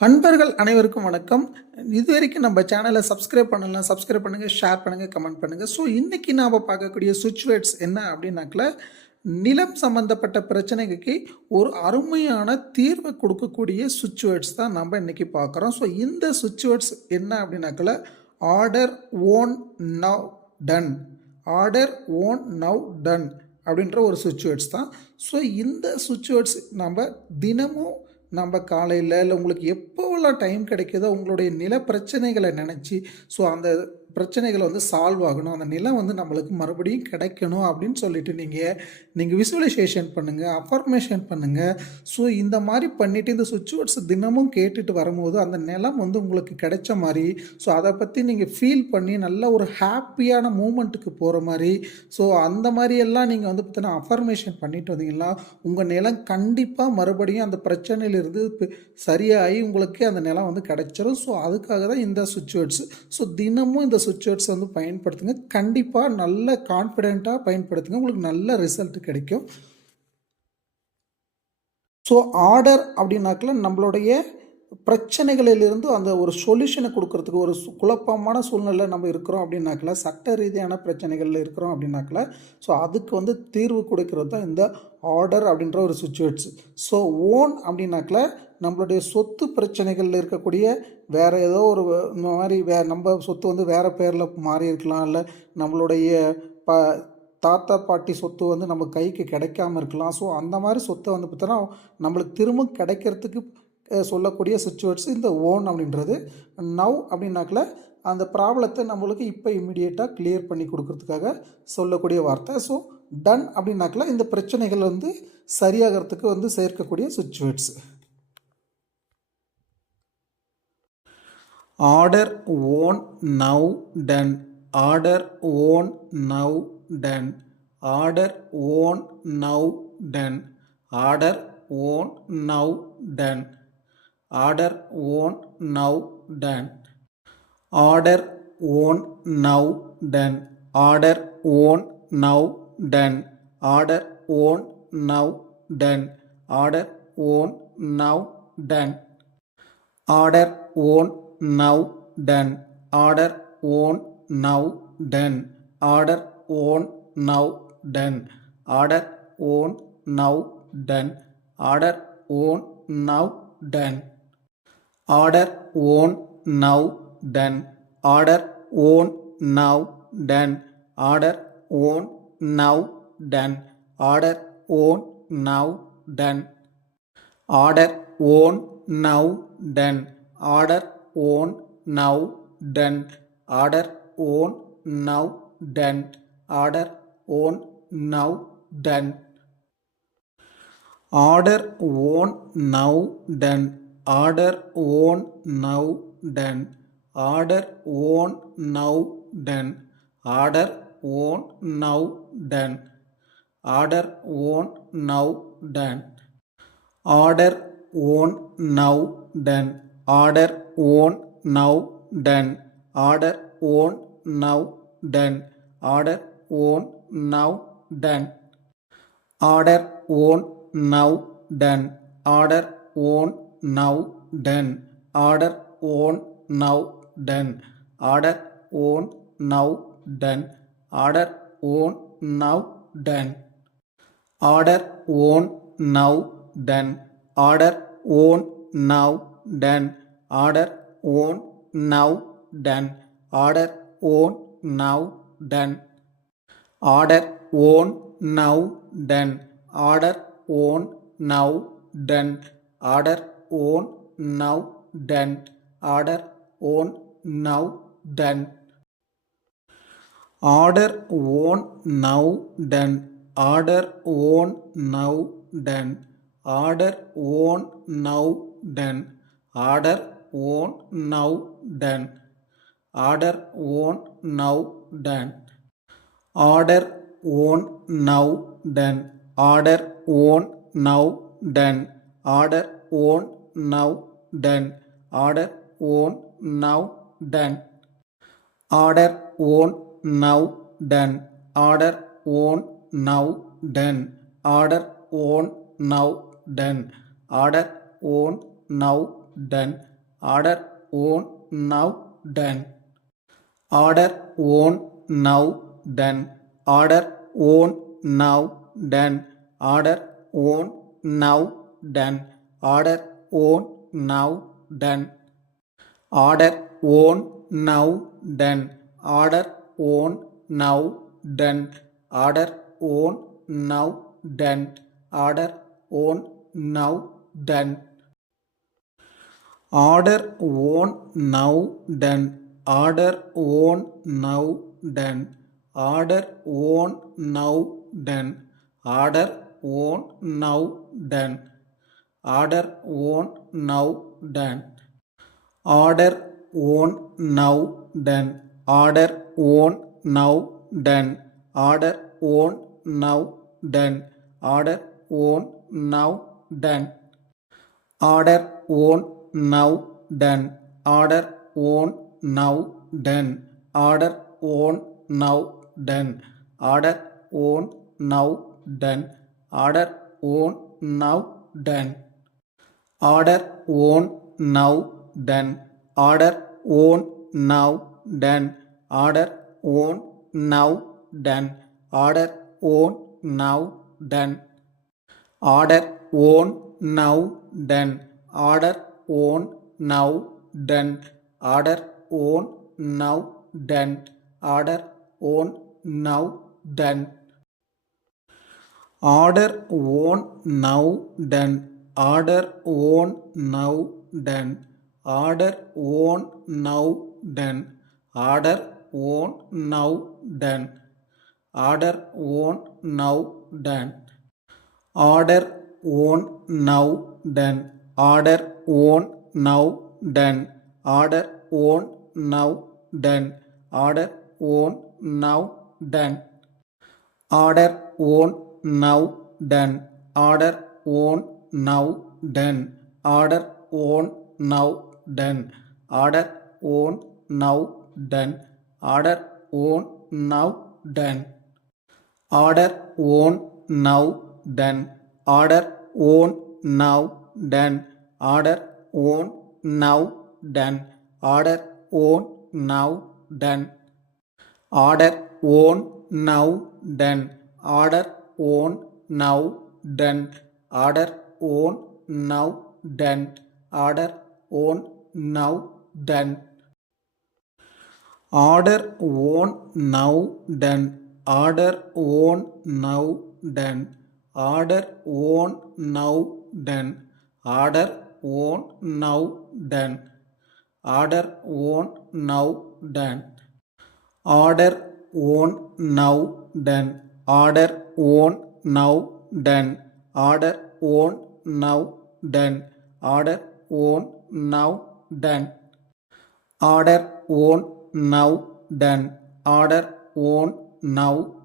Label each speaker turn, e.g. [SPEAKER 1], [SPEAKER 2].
[SPEAKER 1] அன்பர்கள் அனைவருக்கும் வணக்கம். இது வரைக்கும் நம்ம சேனலை சப்ஸ்கிரைப் பண்ணலாம் சப்ஸ்கிரைப் பண்ணுங்கள் ஷேர் பண்ணுங்கள் கமெண்ட் பண்ணுங்கள் ஸோ இன்றைக்கி நாம் பார்க்கக்கூடிய சுச்சுவேட்ஸ் என்ன அப்படின்னாக்கில் நிலம் சம்பந்தப்பட்ட பிரச்சனைக்கு ஒரு அருமையான தீர்வை கொடுக்கக்கூடிய சுச்சுவேட்ஸ் தான் நம்ம இன்றைக்கி பார்க்குறோம். ஸோ இந்த சுச்சுவேட்ஸ் என்ன அப்படின்னாக்கில் order one now done order one now done அப்படின்ற ஒரு சுச்சுவேட்ஸ் தான். ஸோ இந்த சுச்சுவேட்ஸ் நம்ம தினமும் நம்ம காலையில் இல்லை உங்களுக்கு எப்போவெல்லாம் டைம் கிடைக்குதோ உங்களுடைய நில பிரச்சனைகளை நினச்சி ஸோ அந்த பிரச்சனைகளை வந்து சால்வ் ஆகணும். அந்த நிலம் வந்து நம்மளுக்கு மறுபடியும் கிடைக்கணும் அப்படின்னு சொல்லிட்டு நீங்கள் நீங்கள் விசுவலைசேஷன் பண்ணுங்கள் அஃபர்மேஷன் பண்ணுங்கள் ஸோ இந்த மாதிரி பண்ணிவிட்டு இந்த சுச்சுவேட்ஸ் தினமும் கேட்டுட்டு வரும்போது அந்த நிலம் வந்து உங்களுக்கு கிடைச்ச மாதிரி ஸோ அதை பற்றி நீங்கள் ஃபீல் பண்ணி நல்ல ஒரு ஹாப்பியான மூமெண்ட்டுக்கு போகிற மாதிரி ஸோ அந்த மாதிரியெல்லாம் நீங்கள் வந்து பார்த்தீங்கன்னா அஃபர்மேஷன் பண்ணிட்டு வந்தீங்கன்னா உங்கள் நிலம் கண்டிப்பாக மறுபடியும் அந்த பிரச்சனையிலிருந்து சரியாகி உங்களுக்கு அந்த நிலம் வந்து கிடைச்சிரும். ஸோ அதுக்காக தான் இந்த சுச்சுவேட்ஸ் ஸோ தினமும் இந்த சுச்சுவேட்ஸ் வந்து பயன்படுத்துங்க. கண்டிப்பாக நல்ல கான்ஃபிடெண்ட்டாக பயன்படுத்துங்க. உங்களுக்கு நல்ல ரிசல்ட் கிடைக்கும். ஸோ ஆர்டர் அப்படின்னாக்கல நம்மளுடைய பிரச்சனைகளிலிருந்து அந்த ஒரு சொல்யூஷனை கொடுக்கறதுக்கு ஒரு குழப்பமான சூழ்நிலை நம்ம இருக்கிறோம் அப்படின்னாக்கல சட்ட ரீதியான பிரச்சனைகளில் இருக்கிறோம் அப்படின்னாக்கல ஸோ அதுக்கு வந்து தீர்வு கொடுக்கறது தான் இந்த ஆர்டர் அப்படின்ற ஒரு சுச்சுவேட்ஸ் ஸோ ஓன் அப்படின்னாக்கல நம்மளுடைய சொத்து பிரச்சனைகளில் இருக்கக்கூடிய வேறு ஏதோ ஒரு இந்த மாதிரி வே நம்ம சொத்து வந்து வேறு பேரில் மாறி இருக்கலாம் இல்லை நம்மளுடைய ப தாத்தா பாட்டி சொத்து வந்து நம்ம கைக்கு கிடைக்காம இருக்கலாம். ஸோ அந்த மாதிரி சொத்தை வந்து பார்த்தோன்னா நம்மளுக்கு திரும்ப கிடைக்கிறதுக்கு சொல்லக்கூடிய சுச்சுவேட்ஸ் இந்த ஓன் அப்படின்றது. நவ் அப்படின்னாக்கல அந்த ப்ராப்ளத்தை நம்மளுக்கு இப்போ இம்மிடியேட்டாக கிளியர் பண்ணி கொடுக்கறதுக்காக சொல்லக்கூடிய வார்த்தை. ஸோ டன் அப்படின்னாக்கல இந்த பிரச்சனைகள் வந்து சரியாகிறதுக்கு வந்து சேர்க்கக்கூடிய situations
[SPEAKER 2] order one now done order one now done order one now done order one now done order one now done Order one now Then Order one now Then Order one now Then Order one now Then Order one now Then Order one now Then Order one now Then Order one now done. Order one now done. Order one now then order own now Then order own now Then order own now Then order own now Then order own now Then order own now Then order own now Then order own now Then order own now done Order one now done. Order one now done. Order one now done. Order one now done. Order one now done. Order one now done. Order one now done. Order one now done. Order one now done. Order one now done order one now done order one now done order one now done order one now done order one now done order one now done order one now done order one now done order one now done order on now done. Order on now done. Order on now done. Order on now done. Order on now done. Order on now done. Order on now done. Order on now done. Order on now done. Order on now done. Order one now done. Order one now done. Order one now done. Order one now done. Order one now done. Order one now done. Order one now done. Order one now done. Order one now done order on now done. Order on now done. Order on now done. Order on now done. Order on now done. Order on now done. Order on now done. Order on now done. Order on now done order on now done order on now done order on now done order on now done order on now done order on now done order on now done order on now done order on now done order on now done order on now done order on now done order on now done order on now done order on now done order on now done order on now done order on now done order on now done order on now done order on now done order on now done order on now done order on now done order on now done order on now done order on now done order on now done order on now done order on now done order on now done order on now done order on now done order on now done order on now done order on now done order on now done order on now done order on now done. Order on now done. Order on now done. Order on now done. Order on now done. Order on now done. Order on now done. Order on now done. Order on now done. Order on now done. Order on now done. Order on now